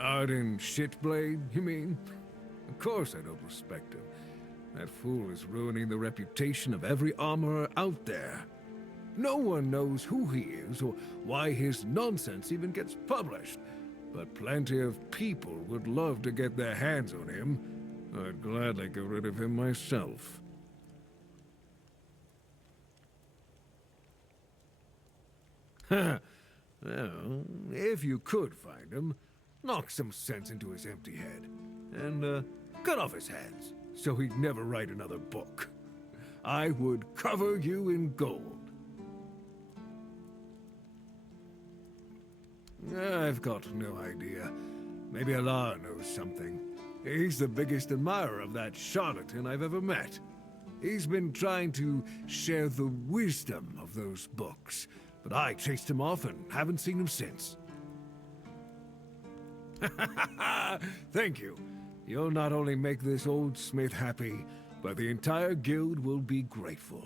Arden Shitblade, you mean? Of course I don't respect him. That fool is ruining the reputation of every armorer out there. No one knows who he is or why his nonsense even gets published. But plenty of people would love to get their hands on him. I'd gladly get rid of him myself. Well, if you could find him, knock some sense into his empty head. And, cut off his hands, so he'd never write another book. I would cover you in gold. I've got no idea. Maybe Allah knows something. He's the biggest admirer of that charlatan I've ever met. He's been trying to share the wisdom of those books, but I chased him off and haven't seen him since. Thank you. You'll not only make this old smith happy, but the entire guild will be grateful.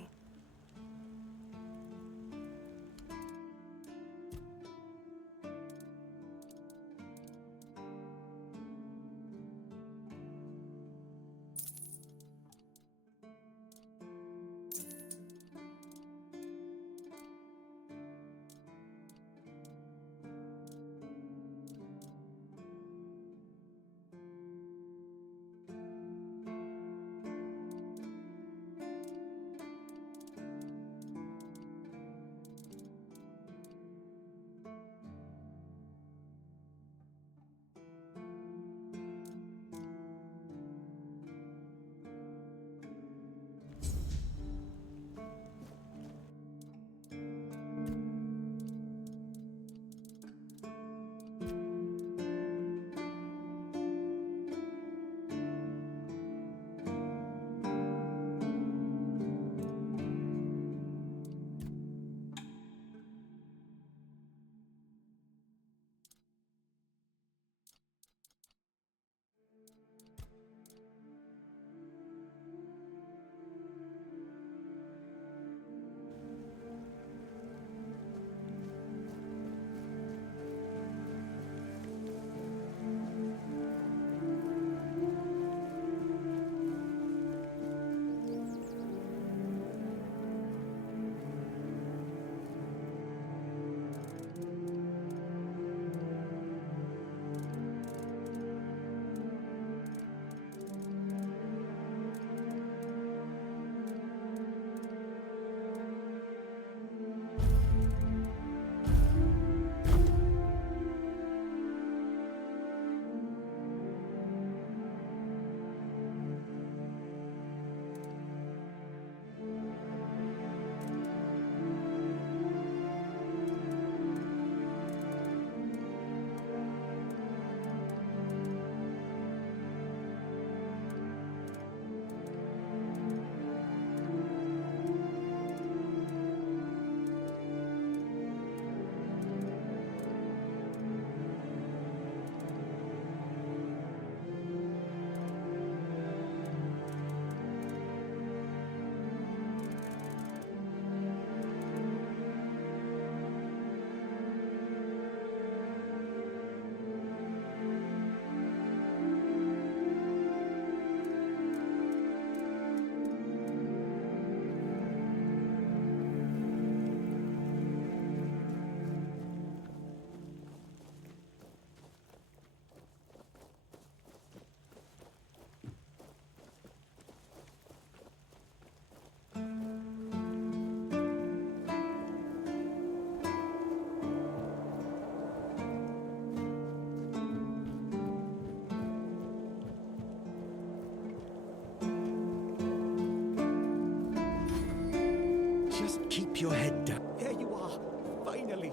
Just keep your head down. There you are. Finally.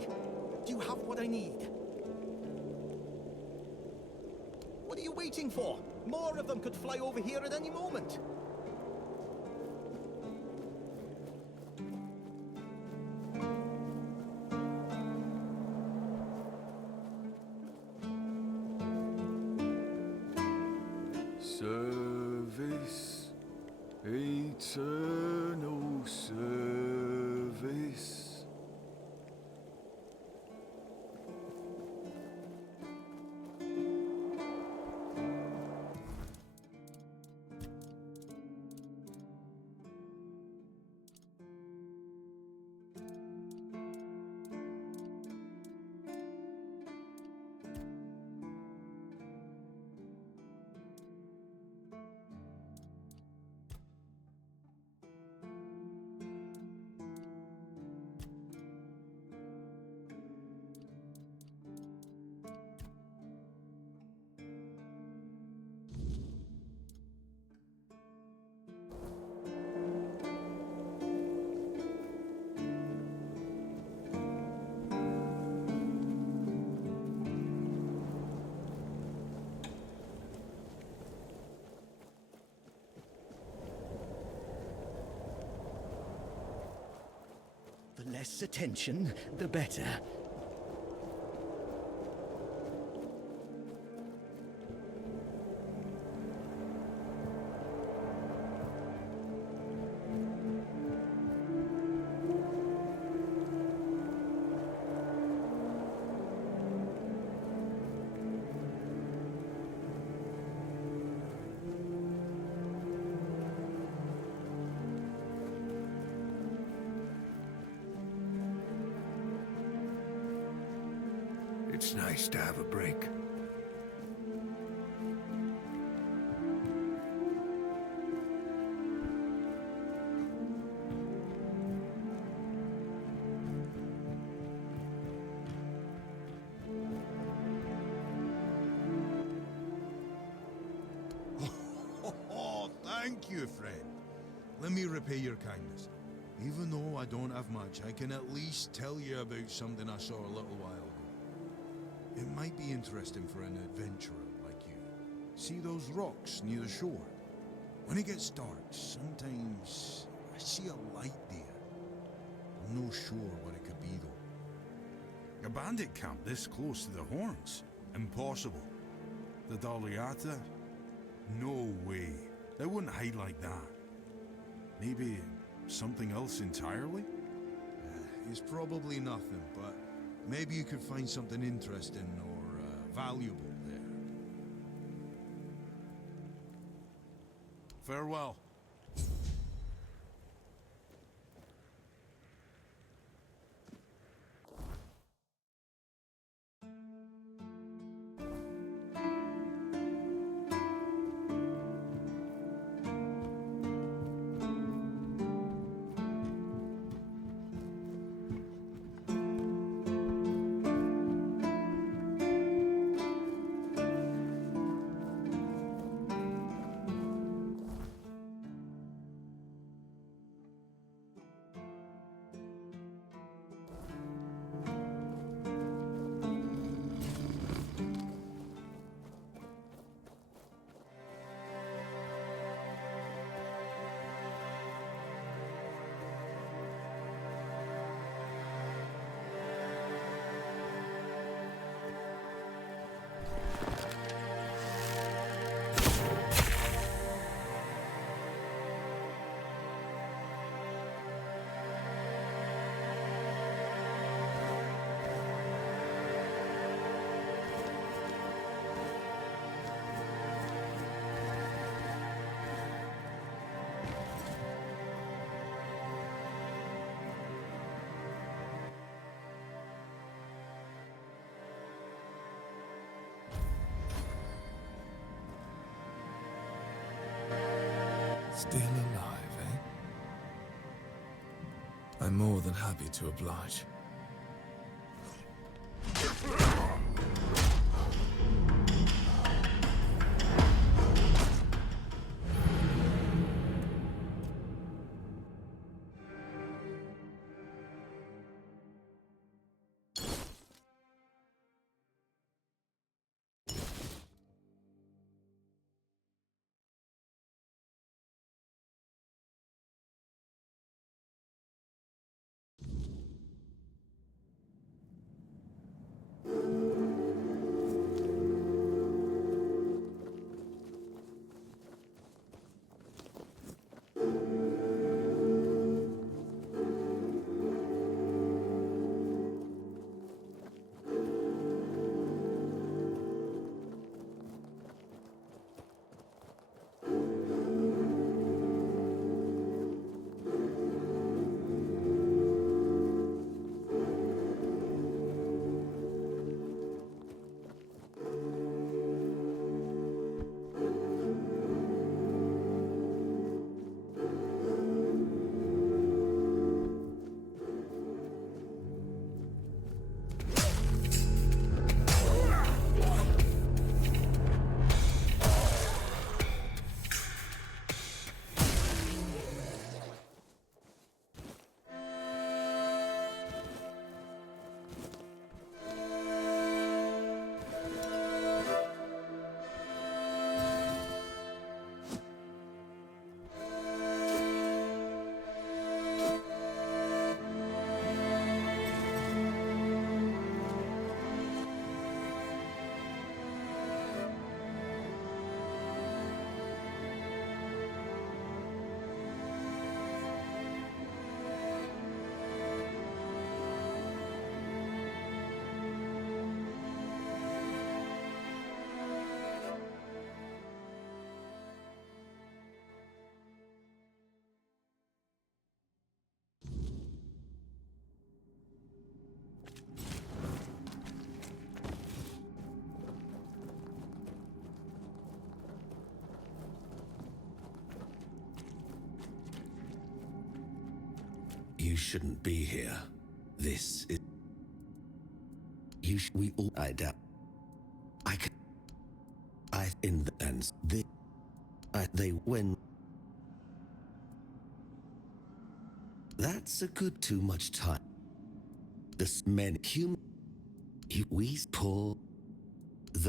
Do you have what I need? What are you waiting for? More of them could fly over here at any moment. Service, eternal service. less attention, the better. It's nice to have a break. Oh, thank you, friend. Let me repay your kindness. Even though I don't have much, I can at least tell you about something I saw a little while ago. It might be interesting for an adventurer like you. See those rocks near the shore? When it gets dark, sometimes I see a light there. I'm no sure what it could be, though. A bandit camp this close to the Horns? Impossible. The Daliata? No way. They wouldn't hide like that. Maybe something else entirely? It's probably nothing, but maybe you could find something interesting or valuable there. Farewell. Still alive, eh? I'm more than happy to oblige. You shouldn't be here. This is... we all... I doubt... I can... in the ends... they... when... That's a good too much time. This men human... we pull...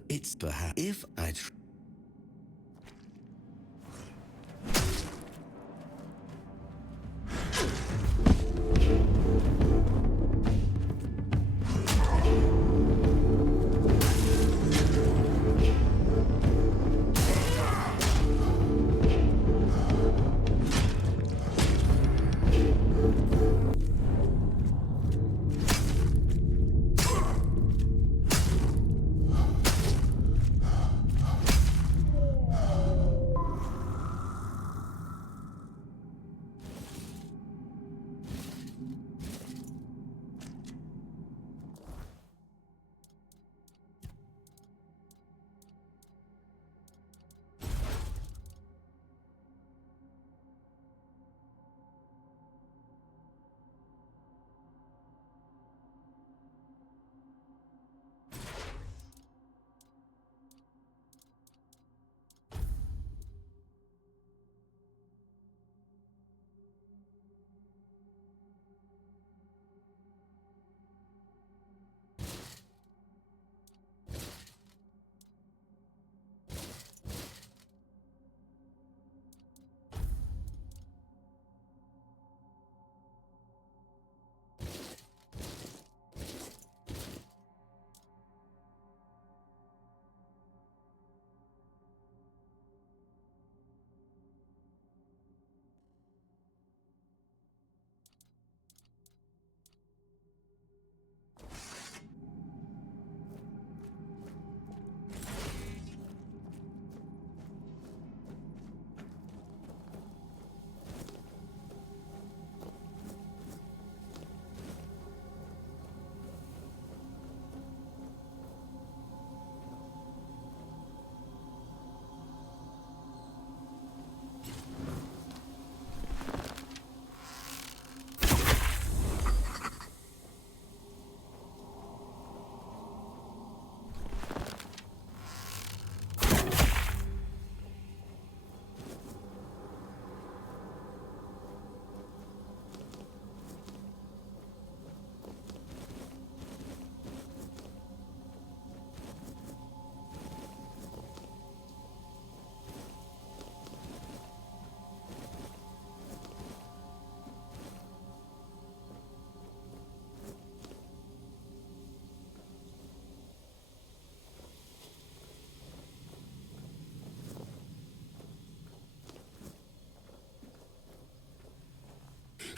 it's perhaps... If I...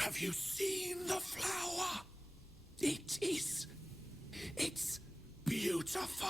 Have you seen the flower? It's beautiful.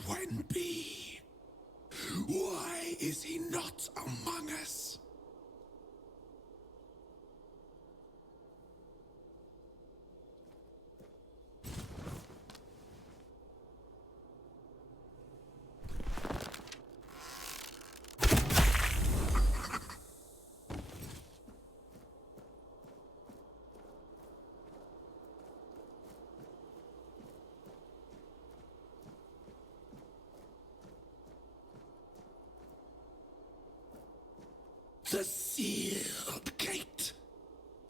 Should one be? Why is he not among us? The sealed gate.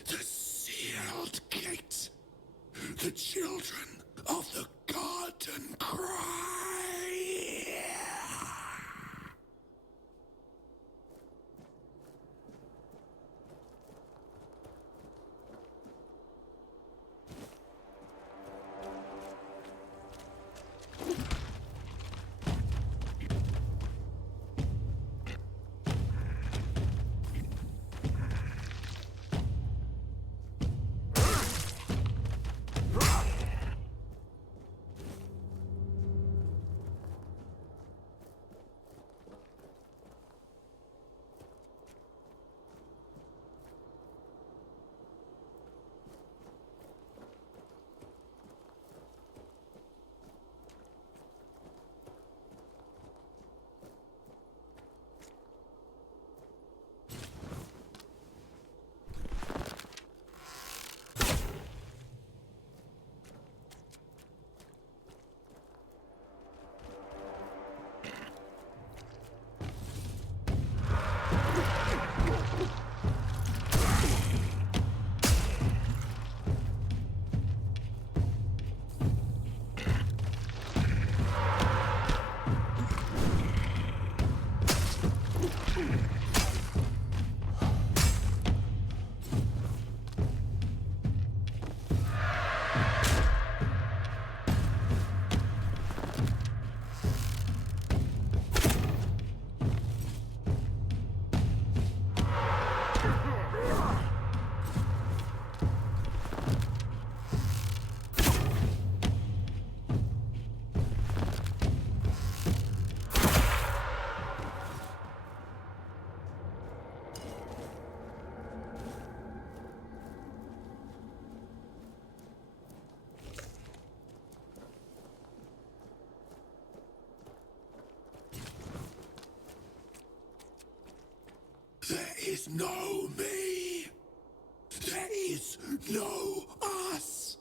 The sealed gate. The children of the garden cry. There is no me. There is no us.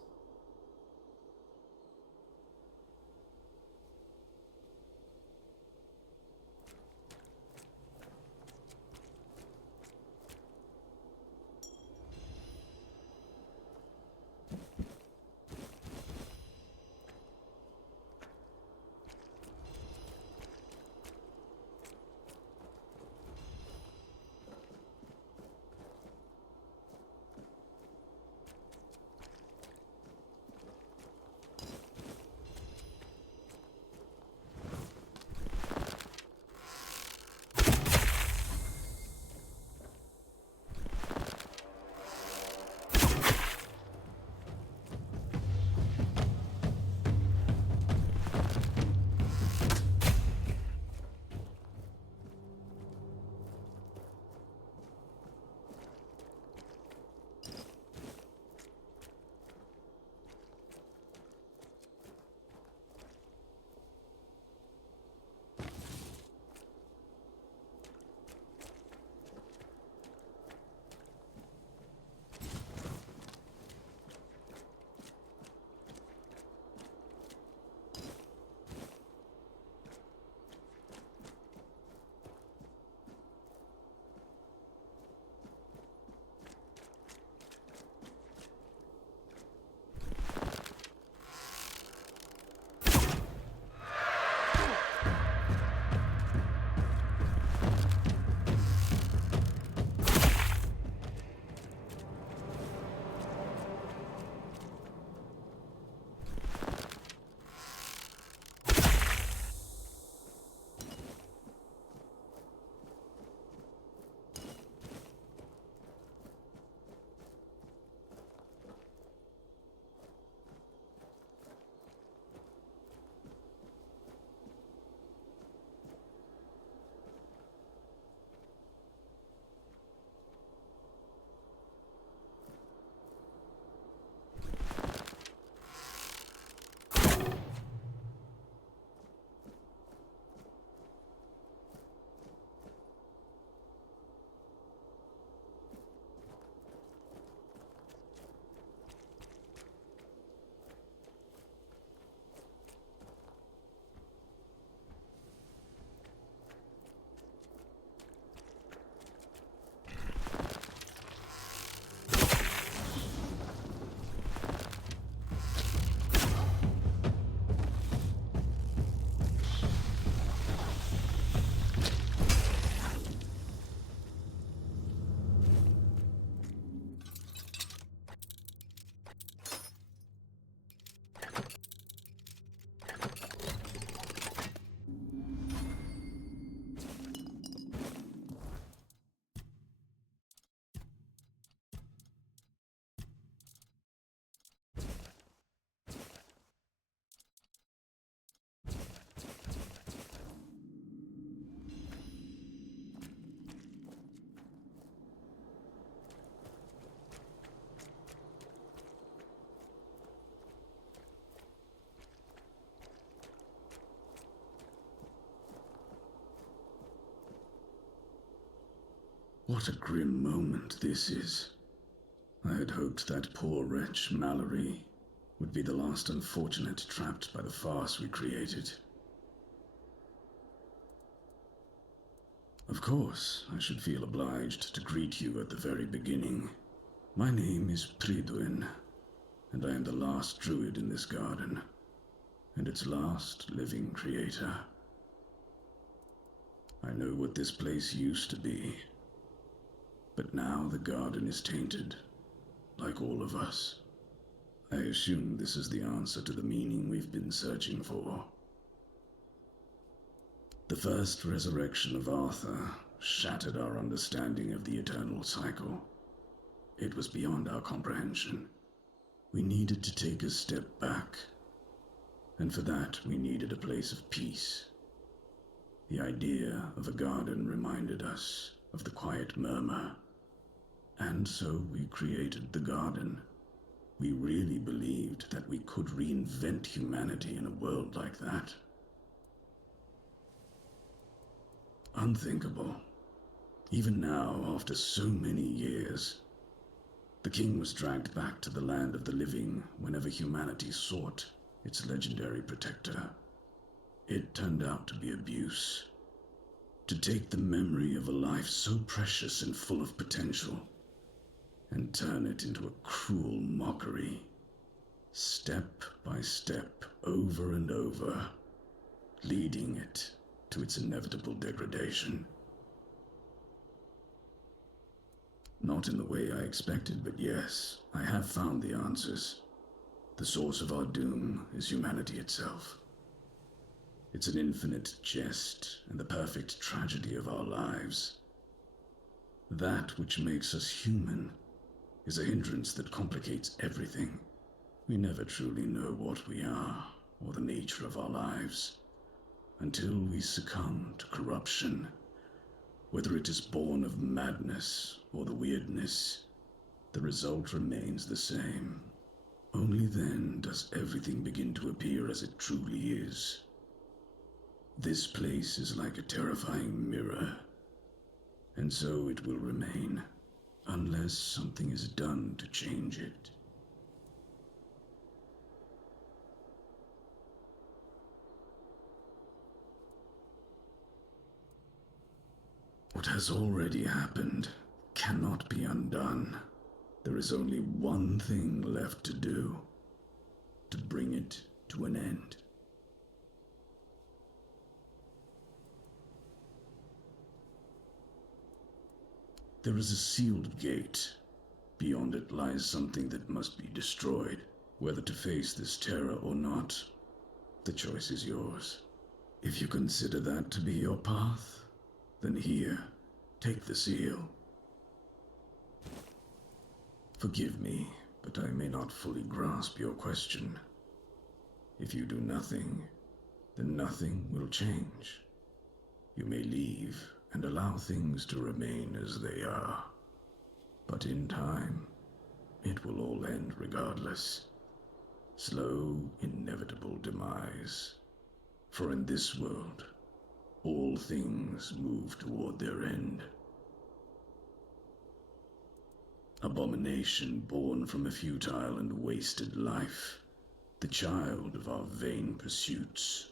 What a grim moment this is. I had hoped that poor wretch Mallory would be the last unfortunate trapped by the farce we created. Of course, I should feel obliged to greet you at the very beginning. My name is Pridwin, and I am the last druid in this garden, and its last living creator. I know what this place used to be, but now the garden is tainted, like all of us. I assume this is the answer to the meaning we've been searching for. The first resurrection of Arthur shattered our understanding of the eternal cycle. It was beyond our comprehension. We needed to take a step back, and for that we needed a place of peace. The idea of a garden reminded us of the quiet murmur, and so we created the garden. We really believed that we could reinvent humanity in a world like that. Unthinkable. Even now, after so many years, the king was dragged back to the land of the living whenever humanity sought its legendary protector. It turned out to be abuse. To take the memory of a life so precious and full of potential and turn it into a cruel mockery, step by step, over and over, leading it to its inevitable degradation. Not in the way I expected, but yes, I have found the answers. The source of our doom is humanity itself. It's an infinite jest and the perfect tragedy of our lives. That which makes us human is a hindrance that complicates everything. We never truly know what we are or the nature of our lives until we succumb to corruption, whether it is born of madness or the weirdness. The result remains the same. Only then does everything begin to appear as it truly is. This place is like a terrifying mirror, and so it will remain, unless something is done to change it. What has already happened cannot be undone. There is only one thing left to do, to bring it to an end. There is a sealed gate. Beyond it lies something that must be destroyed. Whether to face this terror or not, the choice is yours. If you consider that to be your path, then here, take the seal. Forgive me, but I may not fully grasp your question. If you do nothing, then nothing will change. You may leave and allow things to remain as they are. But in time, it will all end regardless. Slow, inevitable demise. For in this world, all things move toward their end. Abomination born from a futile and wasted life, the child of our vain pursuits.